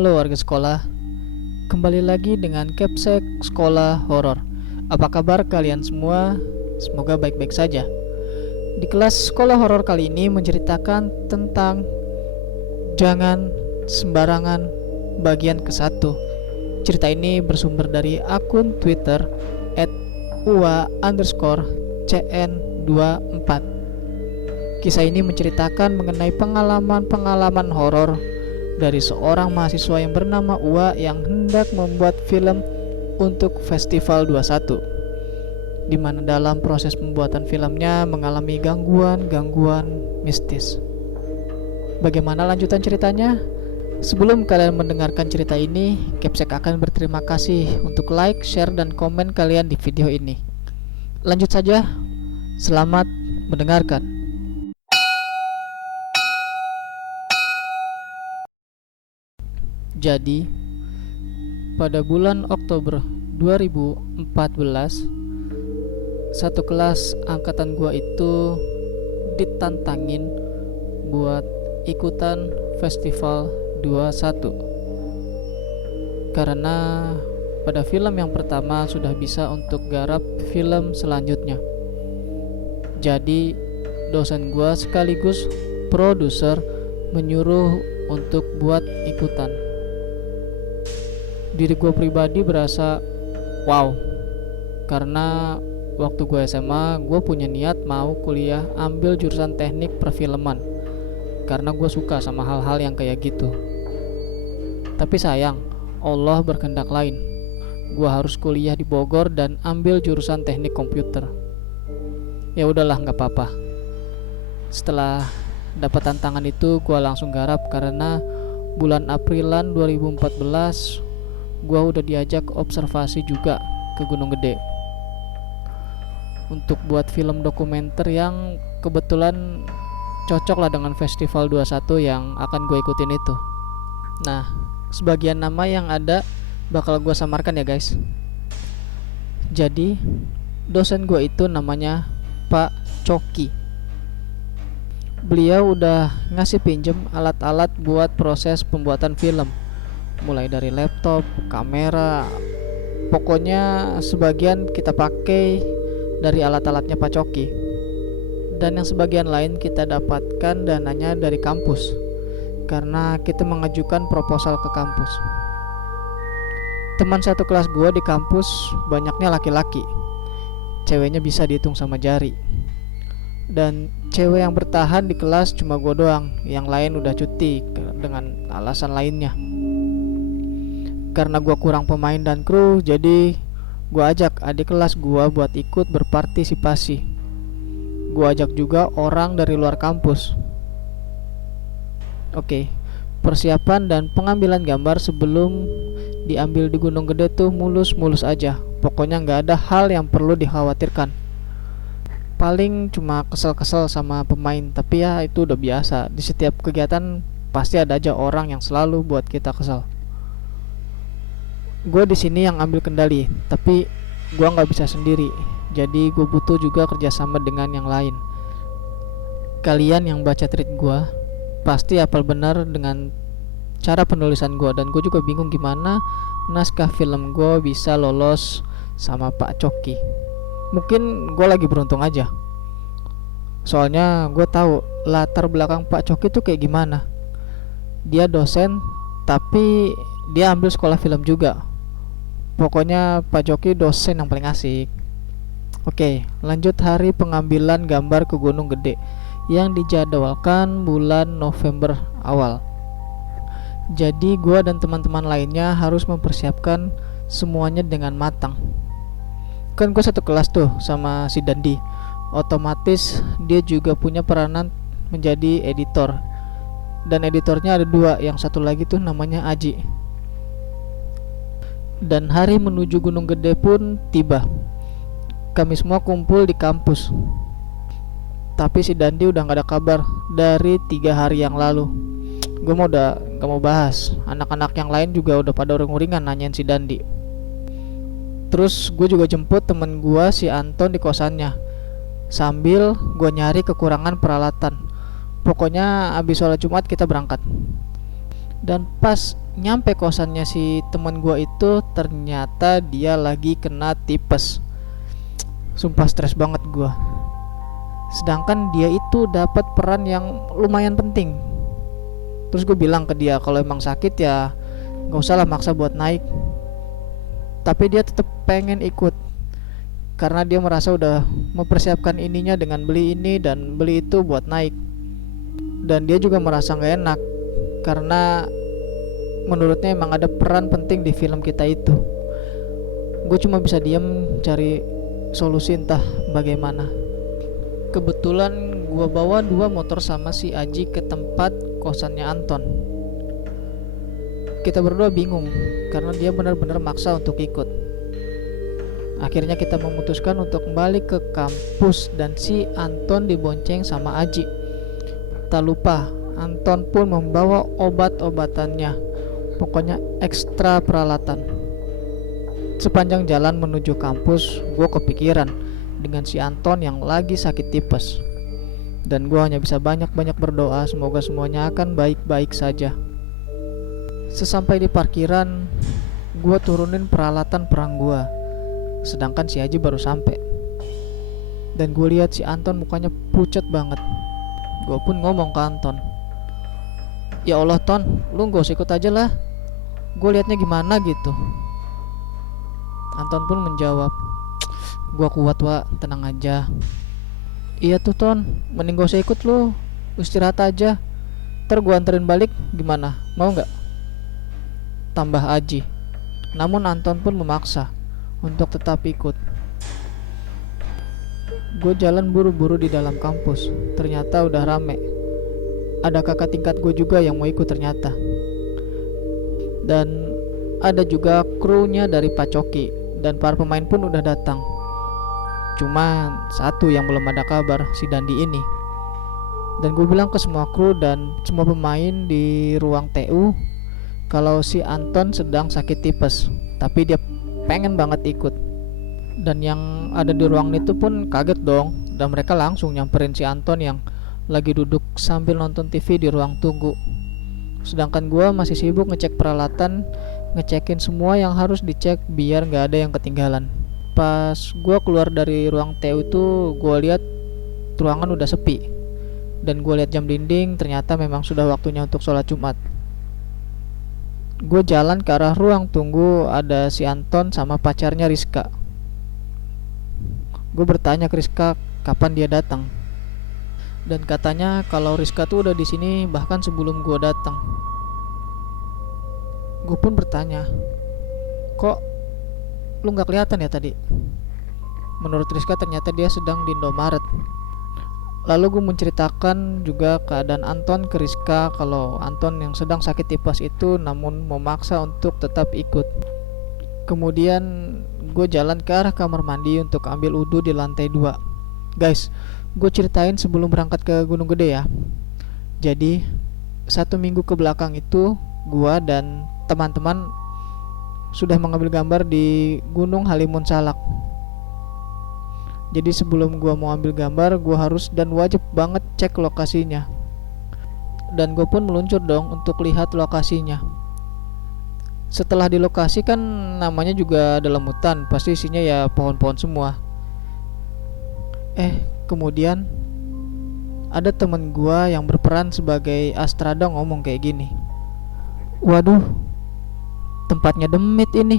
Halo warga sekolah, kembali lagi dengan Capsek Sekolah Horor. Apa kabar kalian semua? Semoga baik-baik saja. Di kelas sekolah horor kali ini menceritakan tentang Jangan Sembarangan bagian ke-1. Cerita ini bersumber dari akun Twitter @ua_cn24. Kisah ini menceritakan mengenai pengalaman-pengalaman horor dari seorang mahasiswa yang bernama Ua yang hendak membuat film untuk Festival 21, di mana dalam proses pembuatan filmnya mengalami gangguan-gangguan mistis. Bagaimana lanjutan ceritanya? Sebelum kalian mendengarkan cerita ini, Capsek akan berterima kasih untuk like, share, dan komen kalian di video ini. Lanjut saja, selamat mendengarkan. Jadi, pada bulan Oktober 2014, satu kelas angkatan gua itu ditantangin buat ikutan Festival 21. Karena pada film yang pertama sudah bisa untuk garap film selanjutnya. Jadi, dosen gua sekaligus produser menyuruh untuk buat ikutan. Diri gue pribadi berasa wow, karena waktu gue SMA gue punya niat mau kuliah ambil jurusan teknik perfilman, karena gue suka sama hal-hal yang kayak gitu. Tapi sayang, Allah berkehendak lain. Gue harus kuliah di Bogor dan ambil jurusan teknik komputer. Ya udahlah, nggak apa-apa. Setelah dapat tantangan itu, gue langsung garap karena bulan Aprilan 2014 gua udah diajak observasi juga ke Gunung Gede untuk buat film dokumenter yang kebetulan cocok lah dengan Festival 21 yang akan gue ikutin itu. Nah, sebagian nama yang ada bakal gue samarkan ya guys. Jadi, dosen gue itu namanya Pak Coki. Beliau udah ngasih pinjem alat-alat buat proses pembuatan film, mulai dari laptop, kamera, pokoknya sebagian kita pakai dari alat-alatnya Pak Coki, dan yang sebagian lain kita dapatkan dananya dari kampus karena kita mengajukan proposal ke kampus. Teman satu kelas gue di kampus banyaknya laki-laki, ceweknya bisa dihitung sama jari, dan cewek yang bertahan di kelas cuma gue doang, yang lain udah cuti dengan alasan lainnya. Karena gue kurang pemain dan kru, jadi gue ajak adik kelas gue buat ikut berpartisipasi. Gue ajak juga orang dari luar kampus. Oke, persiapan dan pengambilan gambar sebelum diambil di Gunung Gede tuh mulus-mulus aja. Pokoknya gak ada hal yang perlu dikhawatirkan. Paling cuma kesel-kesel sama pemain, tapi ya itu udah biasa. Di setiap kegiatan pasti ada aja orang yang selalu buat kita kesel. Gue di sini yang ambil kendali, tapi gue nggak bisa sendiri. Jadi gue butuh juga kerjasama dengan yang lain. Kalian yang baca tweet gue pasti hafal benar dengan cara penulisan gue, dan gue juga bingung gimana naskah film gue bisa lolos sama Pak Coki. Mungkin gue lagi beruntung aja, soalnya gue tahu latar belakang Pak Coki tuh kayak gimana. Dia dosen, tapi dia ambil sekolah film juga. Pokoknya Pak Coki dosen yang paling asik. Oke, lanjut hari pengambilan gambar ke Gunung Gede yang dijadwalkan bulan November awal. Jadi gua dan teman-teman lainnya harus mempersiapkan semuanya dengan matang. Kan gue satu kelas tuh sama si Dandi, otomatis dia juga punya peranan menjadi editor. Dan editornya ada dua, yang satu lagi tuh namanya Aji. Dan hari menuju Gunung Gede pun tiba. Kami semua kumpul di kampus, tapi si Dandi udah gak ada kabar dari 3 hari yang lalu. Gue mau udah gak mau bahas. Anak-anak yang lain juga udah pada uring-uringan nanyain si Dandi. Terus gue juga jemput temen gue si Anton di kosannya, sambil gue nyari kekurangan peralatan. Pokoknya abis sholat Jumat kita berangkat. Dan pas nyampe kosannya si teman gue itu, ternyata dia lagi kena tipes. Sumpah stres banget gue. Sedangkan dia itu dapat peran yang lumayan penting. Terus gue bilang ke dia kalau emang sakit ya gak usah lah maksa buat naik. Tapi dia tetap pengen ikut karena dia merasa udah mempersiapkan ininya dengan beli ini dan beli itu buat naik. Dan dia juga merasa gak enak karena menurutnya emang ada peran penting di film kita itu. Gue cuma bisa diam cari solusi entah bagaimana. Kebetulan gue bawa 2 motor sama si Aji ke tempat kosannya Anton. Kita berdua bingung karena dia benar-benar maksa untuk ikut. Akhirnya kita memutuskan untuk kembali ke kampus dan si Anton dibonceng sama Aji. Tak lupa Anton pun membawa obat-obatannya. Pokoknya ekstra peralatan. Sepanjang jalan menuju kampus, gue kepikiran dengan si Anton yang lagi sakit tipes. Dan gue hanya bisa banyak-banyak berdoa semoga semuanya akan baik-baik saja. Sesampai di parkiran, gue turunin peralatan perang gue. Sedangkan si Aji baru sampai. Dan gue lihat si Anton mukanya pucat banget. Gue pun ngomong ke Anton, "Ya Allah Ton, lu gak usah ikut aja lah. Gue liatnya gimana gitu." Anton pun menjawab, "Gua kuat Wak, tenang aja." "Iya tuh Ton, mending gak usah ikut lu istirahat aja. Ntar gua anterin balik gimana, mau gak?" Tambah Aji. Namun Anton pun memaksa untuk tetap ikut. Gue jalan buru-buru di dalam kampus. Ternyata udah rame. Ada kakak tingkat gue juga yang mau ikut ternyata. Dan ada juga krunya dari Pak Coki. Dan para pemain pun udah datang. Cuma satu yang belum ada kabar, si Dandi ini. Dan gue bilang ke semua kru dan semua pemain di ruang TU kalau si Anton sedang sakit tipes, tapi dia pengen banget ikut. Dan yang ada di ruang itu pun kaget dong, dan mereka langsung nyamperin si Anton yang lagi duduk sambil nonton TV di ruang tunggu. Sedangkan gue masih sibuk ngecek peralatan, ngecekin semua yang harus dicek biar gak ada yang ketinggalan. Pas gue keluar dari ruang TU itu, gue lihat ruangan udah sepi. Dan gue lihat jam dinding, ternyata memang sudah waktunya untuk sholat Jumat. Gue jalan ke arah ruang tunggu, ada si Anton sama pacarnya Rizka. Gue bertanya ke Rizka kapan dia datang. Dan katanya kalau Rizka tuh udah di sini bahkan sebelum gue datang. Gue pun bertanya, "Kok lu gak kelihatan ya tadi?" Menurut Rizka ternyata dia sedang di Indomaret. Lalu gue menceritakan juga keadaan Anton ke Rizka, kalau Anton yang sedang sakit tipes itu namun memaksa untuk tetap ikut. Kemudian gue jalan ke arah kamar mandi untuk ambil wudhu di lantai 2. Guys, gue ceritain sebelum berangkat ke Gunung Gede ya. Jadi 1 minggu ke belakang itu gue dan teman-teman sudah mengambil gambar di Gunung Halimun Salak. Jadi sebelum gua mau ambil gambar, gua harus dan wajib banget cek lokasinya. Dan gue pun meluncur dong untuk lihat lokasinya. Setelah di lokasi kan namanya juga dalam hutan, pasti isinya ya pohon-pohon semua. Kemudian ada temen gua yang berperan sebagai Astrada ngomong kayak gini, "Waduh, tempatnya demit ini."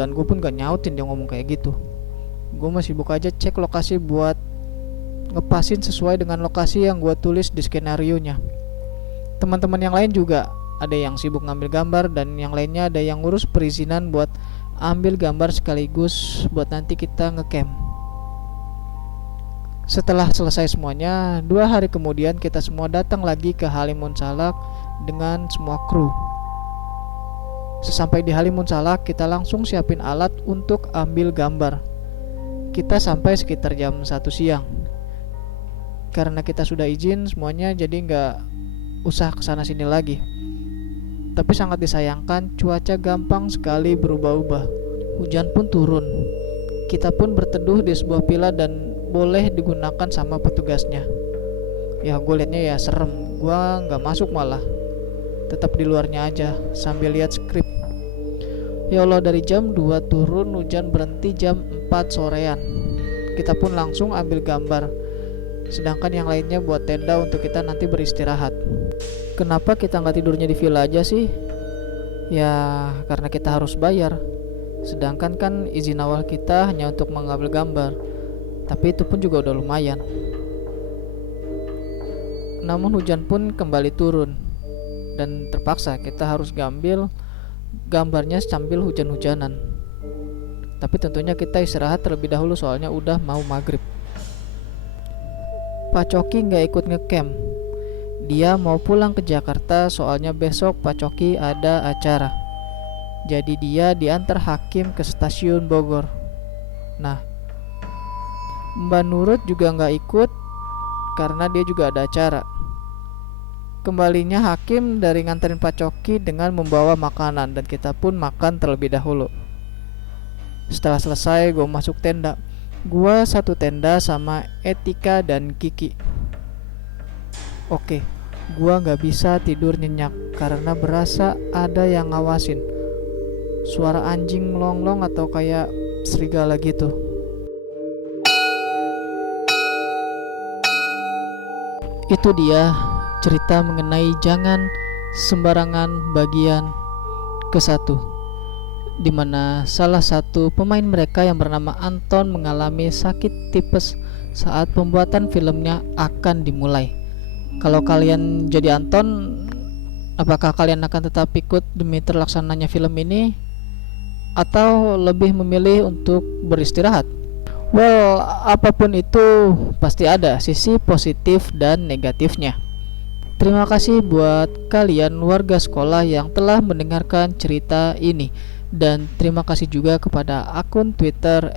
Dan gue pun gak nyautin dia ngomong kayak gitu. Gue masih sibuk aja cek lokasi buat ngepasin sesuai dengan lokasi yang gue tulis di skenario-nya. Teman-teman yang lain juga ada yang sibuk ngambil gambar, dan yang lainnya ada yang ngurus perizinan buat ambil gambar sekaligus buat nanti kita ngecamp. Setelah selesai semuanya, 2 hari kemudian kita semua datang lagi ke Halimun Salak dengan semua kru. Sesampai di Halimun Salak, kita langsung siapin alat untuk ambil gambar. Kita sampai sekitar jam 1 siang. Karena kita sudah izin semuanya, jadi gak usah kesana sini lagi. Tapi sangat disayangkan, cuaca gampang sekali berubah-ubah. Hujan pun turun. Kita pun berteduh di sebuah villa dan boleh digunakan sama petugasnya. Ya gue liatnya ya serem, gue gak masuk malah. tetap di luarnya aja sambil lihat skrip. Ya Allah, dari jam 2 turun, hujan berhenti jam 4 sorean. Kita pun langsung ambil gambar, sedangkan yang lainnya buat tenda untuk kita nanti beristirahat. Kenapa kita nggak tidurnya di villa aja sih? Ya karena kita harus bayar, sedangkan kan izin awal kita hanya untuk mengambil gambar, tapi itu pun juga udah lumayan. Namun hujan pun kembali turun, dan terpaksa kita harus ngambil gambarnya sambil hujan-hujanan. Tapi tentunya kita istirahat terlebih dahulu soalnya udah mau maghrib. Pak Coki nggak ikut ngecamp. Dia mau pulang ke Jakarta soalnya besok Pak Coki ada acara. Jadi dia diantar Hakim ke stasiun Bogor. Nah, Mbak Nurut juga nggak ikut karena dia juga ada acara. Kembalinya Hakim dari nganterin Pak Coki dengan membawa makanan, dan kita pun makan terlebih dahulu. Setelah selesai gue masuk tenda. Gue satu tenda sama Etika dan Kiki. Oke, gue gak bisa tidur nyenyak karena berasa ada yang ngawasin. Suara anjing melonglong atau kayak serigala gitu. Itu dia cerita mengenai jangan sembarangan bagian ke-1, di mana salah satu pemain mereka yang bernama Anton mengalami sakit tipes saat pembuatan filmnya akan dimulai. Kalau kalian jadi Anton, apakah kalian akan tetap ikut demi terlaksananya film ini, atau lebih memilih untuk beristirahat? Well, apapun itu pasti ada sisi positif dan negatifnya. Terima kasih buat kalian warga sekolah yang telah mendengarkan cerita ini, dan terima kasih juga kepada akun Twitter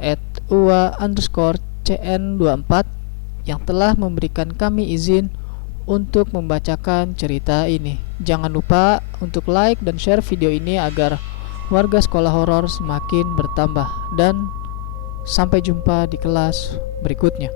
@ua_cn24 yang telah memberikan kami izin untuk membacakan cerita ini. Jangan lupa untuk like dan share video ini agar warga sekolah horor semakin bertambah, dan sampai jumpa di kelas berikutnya.